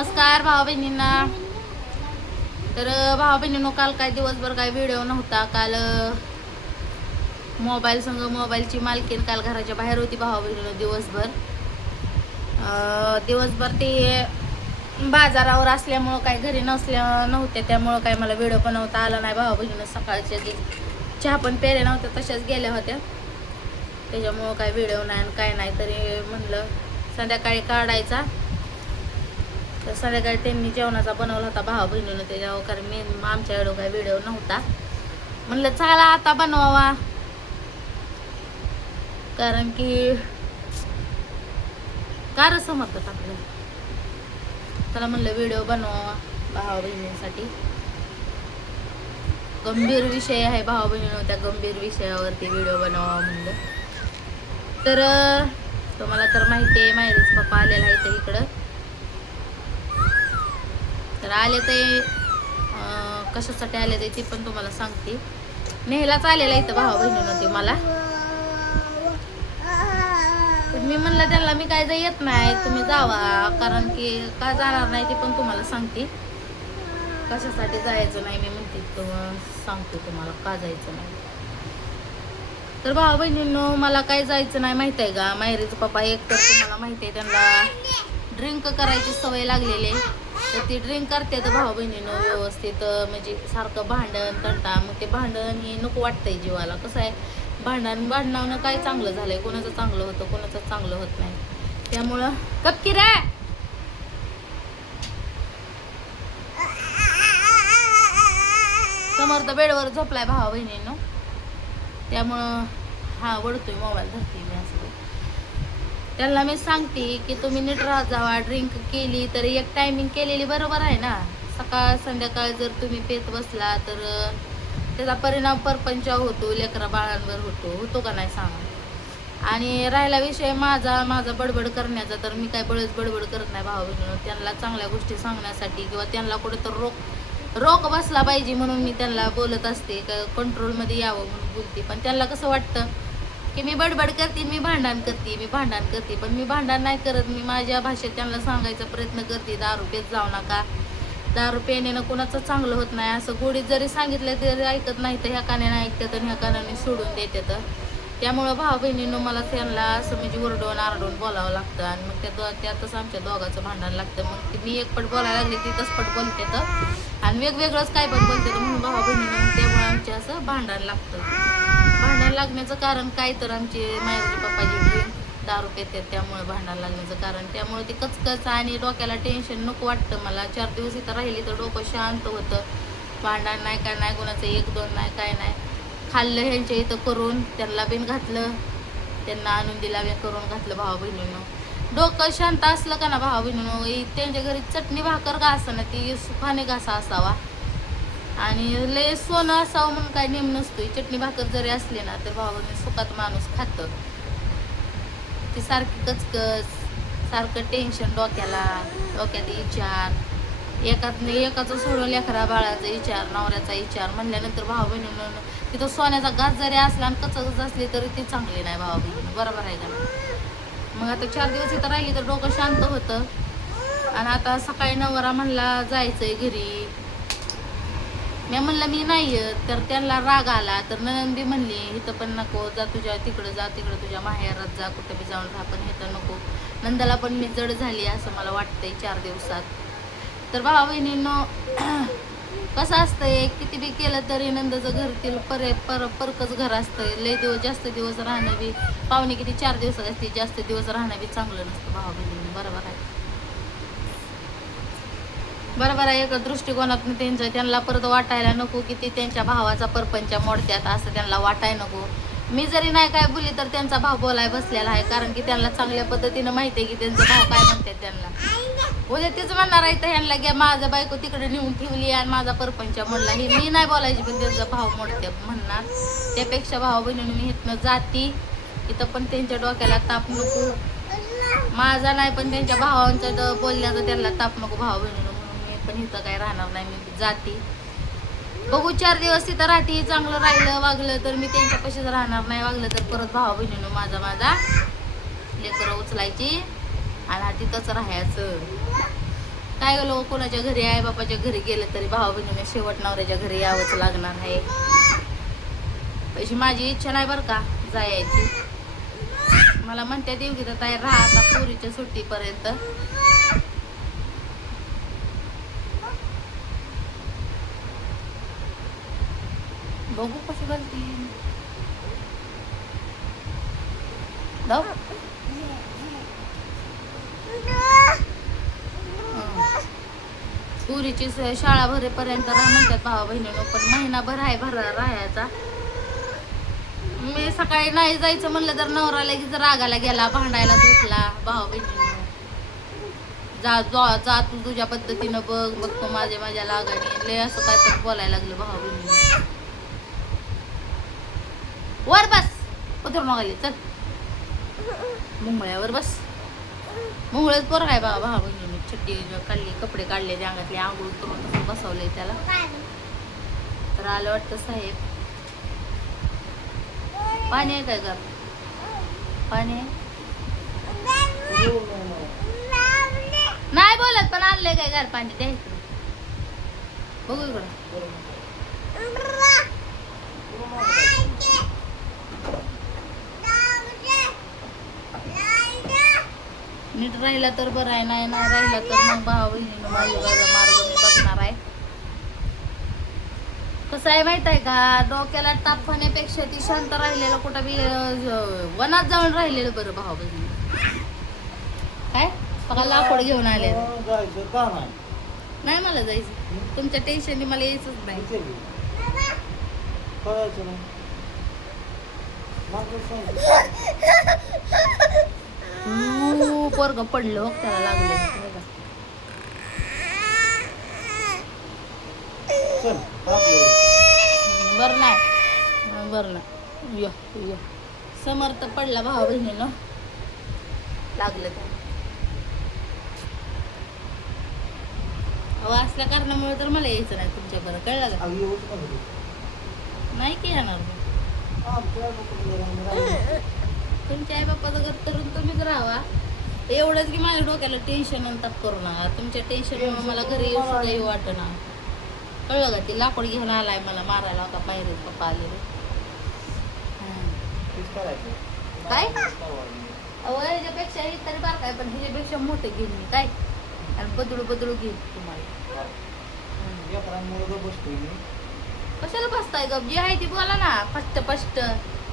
नमस्कार भावा बहिणींना. तर भावा बहिणींनो, काल काय दिवसभर काय व्हिडिओ नव्हता. काल मोबाईल संग मोबाईलची मालकीन काल घराच्या बाहेर होती भावा बहिणींनो. दिवसभर ते बाजारावर असल्यामुळं काय घरी नव्हते, त्यामुळं काय मला व्हिडिओ बनवता आला नाही भावा बहिणींनो. सकाळच्या चहा पण प्यायल्या नव्हत्या, तशाच गेल्या होत्या, त्याच्यामुळं काय व्हिडिओ नाही आणि काय नाही. तरी म्हणलं संध्याकाळी काढायचा. तर संध्याकाळी त्यांनी जेवणाचा बनवला होता भावा बहिणीनं, त्याच्यावर कारण आमच्या एवढं काय व्हिडिओ नव्हता. म्हणलं चला आता बनवावा, कारण की कार समजतात आपलं. त्याला म्हणलं व्हिडिओ बनवावा भावा बहिणींसाठी. गंभीर विषय आहे भावा बहिणीनं, त्या गंभीर विषयावरती व्हिडिओ बनवावा म्हणलं. तर तुम्हाला तर माहिती आहे, माहेरीच पप्पा आलेला आहे तर इकडं. तर आले ते कशासाठी आले ते पण तुम्हाला सांगते. नेहलाच आलेला इथं भावा बहिणीनं ते मला. मी म्हणलं त्यांना मी काय येत नाही, तुम्ही जावा, कारण की का जाणार नाही ते पण तुम्हाला सांगते. कशासाठी जायचं नाही मी म्हणते, सांगते तुम्हाला का जायचं नाही. तर भावा बहिणींनो, मला काय जायचं नाही माहिती आहे का. माहेरीचं पप्पा एक तर तुम्हाला माहिती आहे त्यांना ड्रिंक करायची सवय लागलेली आहे. तर ती ड्रिंक करते तर भावा बहिणीनं व्यवस्थित, म्हणजे सारखं भांडण तंटा. मग ते भांडण ही नको वाटतंय जीवाला. कसं आहे, भांडणानं काय चांगलं झालंय, कोणाचं चांगलं होतं कोणाचं चांगलं होत नाही. त्यामुळं कपकी रे समर्थ बेडवर झोपलाय भावा बहिणीनं, त्यामुळं हा वडतोय मोबाईल धरते मी असं. त्यांना मी सांगते की तुम्ही नीट राहत जावा. ड्रिंक केली तर एक टायमिंग केलेली बरोबर आहे ना. सकाळ संध्याकाळ जर तुम्ही पेत बसला तर त्याचा परिणाम परपंचावर होतो, लेकरा बाळांवर होतो का नाही सांगा. आणि राहिला विषय माझा बडबड करण्याचा, तर मी काय बडबड करत नाही भावा बहिणीनं. त्यांना चांगल्या गोष्टी सांगण्यासाठी किंवा त्यांना कुठं तर रोक बसला पाहिजे म्हणून मी त्यांना बोलत असते, कंट्रोलमध्ये यावं म्हणून बोलते. पण त्यांना कसं वाटतं की मी बडबड करते, मी भांडण करते. पण मी भांडण नाही करत. मी माझ्या भाषेत त्यांना सांगायचा प्रयत्न करते, दारू पेत जाऊ नका, दारू पेण्यानं कोणाचं चांगलं होत नाही. असं गोडीत जरी सांगितलं तरी ऐकत नाही, तर ह्या कानाने ऐकतात आणि ह्या कानाने सोडून देतात. त्यामुळं भावा बहिणीनं मला त्यांना असं म्हणजे ओरडून आरडून बोलावं लागतं. आणि मग त्यातच आमच्या दोघांचं भांडण लागतं. मग मी एक पट बोलायला लागली ती तसपट बोलते तर, आणि वेगवेगळंच काय पण बोलते म्हणून भावा बहिणीनं, त्यामुळे आमचे असं भांडण लागतं. भांडण लागण्याचं कारण काय, तर आमचे माहेरचे पप्पाजी ड्रिंक दारू पेतात, त्यामुळे भांडण लागण्याचं कारण. त्यामुळे ते कचकच आणि डोक्याला टेन्शन नको वाटतं मला. 4 दिवस इथं राहिली तर डोकं शांत होतं. भांडण नाही काय नाही, कोणाचं 1-2 नाही काय नाही. खाल्लं ह्यांच्या इथं करून, त्यांना बिन घातलं, त्यांना आणून दिला मी करून घातलं भावा बहिणीनं. डोकं शांत असलं का ना भावा बहिणीनं, त्यांच्या घरी चटणी भाकर का असं ना, ती सुखाने घासा असावा आणि लय सोनं असावं म्हणून काय नेम नसतोय. चटणी भाकर जरी असली ना तर भावा बहिणी सुखात माणूस खातं. ती सारखी कचकच, सारखं टेन्शन डोक्यात विचार, एकाचं सोडून लेकरा बाळाचा विचार, नवऱ्याचा विचार म्हणल्यानंतर भावा बहिणीनं तिथं सोन्याचा घास जरी असला आणि कचकच असली तरी ती चांगली नाही भावा बहिणीनं, बरोबर आहे का. मग आता 4 दिवस इथं राहिली तर डोकं शांत होतं. आणि आता सकाळी नवरा म्हणला जायचंय घरी, मी म्हणलं मी नाही. तर त्यांना राग आला. तर नंदी म्हणली इथं पण नको जा, तिकडं तुझ्या माहेरात जा, कुठं बी जाऊन राहा, पण इथं नको. नंदाला पण मी जड झाली असं मला वाटतंय 4 दिवसात. तर भावा बहिणींनो, कसं असतंय, किती बी केलं तरी नंदाचं घरतील परकच घर असतंय. लय जास्त दिवस राहणं बी, पाहुणे किती 4 दिवसात असते, जास्त दिवस राहणं बी चांगलं नसतं भावा बहिणींनो, बरोबर आहे. बरोबर आहे. एका दृष्टिकोनातून त्यांना परत वाटायला नको की ते त्यांच्या भावाचा परपंच मोडत्यात, असं त्यांना वाटायला नको. मी जरी नाही काय बोलली तर त्यांचा भाव बोलाय बसलेला आहे, कारण की त्यांना चांगल्या पद्धतीनं माहिती आहे की त्यांचा भाव काय म्हणतात. त्यांना उद्या तेच म्हणणार आहे तर ह्यांना घ्या माझं बायको तिकडे नेऊन ठेवली आणि माझा परपंच मोडला, हे मी नाही बोलायची पण त्यांचा भाव मोडत्यात म्हणणार. त्यापेक्षा भाऊ बहिणीनं मी इथनं जाती, इथं पण त्यांच्या डोक्याला ताप नको, माझा नाही पण त्यांच्या भावांचा बोलण्याचा त्यांना ताप नको भाऊ बहिणीनं, पण इथं काय राहणार नाही. मी जाती, बघू 4 दिवस तिथं राहते. चांगलं राहिलं वागलं तर मी त्यांच्यापाशीच राहणार, नाही वागलं तर परत भावा बहिणीनं माझा लेकरं उचलायची आणि तिथंच राहायचं. काय गेलो कोणाच्या घरी आई बापाच्या घरी गेलं तरी भाऊ बहिणीने शेवट नवऱ्याच्या घरी यावंच लागणार आहे. अशी माझी इच्छा नाही बरं का जायची. मला म्हणते देऊ की ताई राहा आता पोरीच्या सुट्टीपर्यंत. बघू कशी घालती जाऊ. पुरीची शाळा भरेपर्यंत राहा म्हणतात भावा बहिणीनं, पण महिनाभर आहे राहायचा. मी सकाळी नाही जायचं म्हणलं तर नवरा लगेच रागाला गेला, भांडायला उठला. भावा बहिणीनं जा तू तुझ्या पद्धतीनं बघ तू माझ्या लागाने लय असं काय तर बोलायला लागलं भावा बहिणीनं. वर बस उतर मागाली चल मुंगळ्यावर बस. मुंगळच पोर आहे बाबा भावा बहिणीने चड्डी काढली, कपडे काढले, त्या अंगातले आंघोळ करून तसं बसवलंय त्याला. तर आलं वाटतं साहेब. पाणी आहे काय का? पाणी आहे नाही बोलत पण आणलंय काय घर पाणी द्या इकडे. बघू इकडं नीट राहिला तर बरं आहे, नाही राहिला तर मग भावा बहिणीनं माझा मार्ग मी बघणार आहे. कसं आहे माहित आहे का, डोक्याला ताप होण्यापेक्षा ती शांत राहिलेलं कुठं बी वनात जाऊन राहिलेलं बरं भावा बहिणी. काय बघा लाकूड घेऊन आले नाही मला जायचं. तुमच्या टेन्शनने मला यायचंच नाही. पोरग पडलं त्याला लागलं बर नाही समर्थ पडला भावा बहिणीनं लागलं त्याला. असल्या कारणामुळे तर मला यायचं नाही तुमच्या बरं, कळलं का? नाही की येणार तुमच्या आई बाप्पाचं घर करून तुम्हीच राहावा. एवढंच की माझ्या डोक्याला टेन्शन आणि ताप करू नका. तुमच्या टेन्शनमुळे मला घरी येऊ सुद्धा येऊ वाटणार. कळलं का? ते लाकूड घेऊन आलाय मला मारायला का बाहेर पप्पा आलेले. काय ह्याच्यापेक्षा हे तरी बार काय, पण ह्याच्यापेक्षा मोठे घेईन मी काय, आणि बदलू घेईन तुम्हाला. कशाला बसताय गप? जे आहे ती बोला ना फस्ट.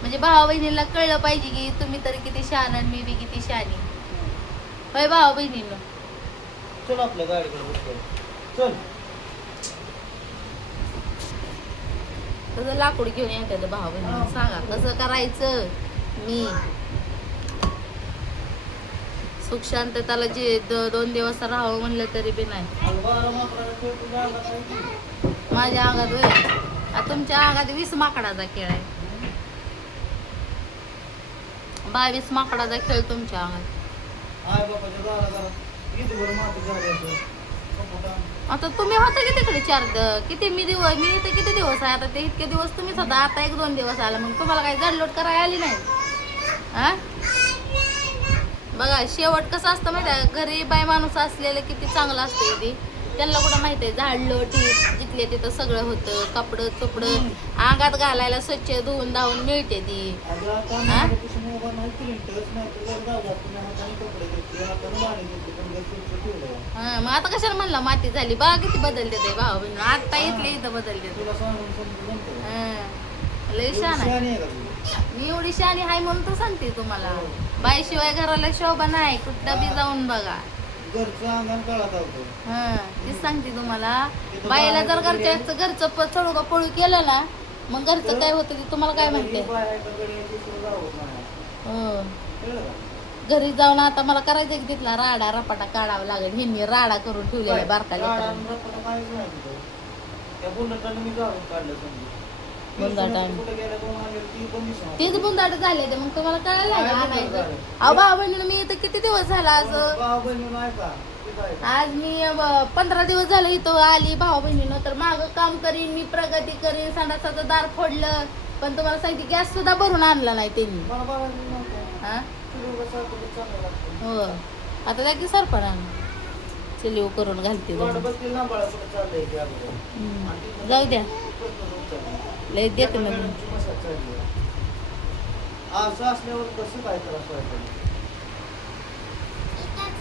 म्हणजे भावा बहिणीला कळलं पाहिजे की तुम्ही तरी किती शहाण आणि मी बी किती शहाणी. होय भावा बहिणीला चल आपल्या गाडीकडे चल. तसं लाकूड घेऊन येतात भावा बहिणीला, सांगा कसं करायचं. मी सुख शांतताला जे 2 दिवस राहावं म्हणलं तरी बी नाही. माझ्या अंगात होय, तुमच्या अंगात 20 माकडाचा खेळ आहे. 22 माकडाचा खेळ तुमच्या अंगात. आता तुम्ही होता की तिकडे किती मी इथे किती दिवस आहे आता. ते इतके दिवस तुम्हीच होता, आता 1-2 दिवस आला, मग तुम्हाला काही जडलोट करायला आली नाही. हा बघा शेवट कसं असतं माहिती आहे, घरी बाय माणूस असलेलं किती चांगलं असतं. ते त्यांना कुठं माहिती आहे, झाडलं टीप जिथले तिथं सगळं होतं. कपडं चोपडं अंगात घालायला स्वच्छ धुवून धावून मिळते ती. हा मग आता कशाला म्हणला माती झाली बघा किती बदलते ते भावा बहिणी. आता इथले इथं बदलते. लय शान आहे मी, एवढी शानी आहे म्हणून तर सांगते तुम्हाला. बाईशिवाय घराला शोभा नाही, कुठं बी जाऊन बघा. हा तेच सांगते तुम्हाला. बाईला जर घरचं चढू का पळू केलं ना, मग घरचं काय होतं ते तुम्हाला काय माहिती. हो घरी जाऊन आता मला करायचं की तिथला राडा रपाटा काढावा लागेल. हे मी राडा करून ठेवलेला बारकाला. तेच बुंदाट झाले ते, मग तुम्हाला कळायला आणायचं. अहो भावा बहिणीनं मी इथं किती दिवस झाला असं. आज मी 15 दिवस झाले इथं आली भावा बहिणीनं. तर मागं काम करीन मी, प्रगती करीन, संडासाचं दार फोडलं, पण तुम्हाला सांगते गॅस सुद्धा भरून आणला नाही त्यांनी. हा हो आता त्या की सरपण चलिओ करून घालते वाट दोन. बघतील ना बाळा कुठं चाललंय ते अगोदर. जाऊ द्या चाललंय. लय देत ना मॅडमची मसाज चालली आहे. असं असल्यावर कसं काय त्रास व्हायचा?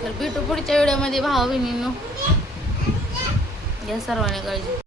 तर भेटू पुढच्या व्हिडिओमध्ये भाऊ बहिणींनो. घ्या सर्वांनी काळजी.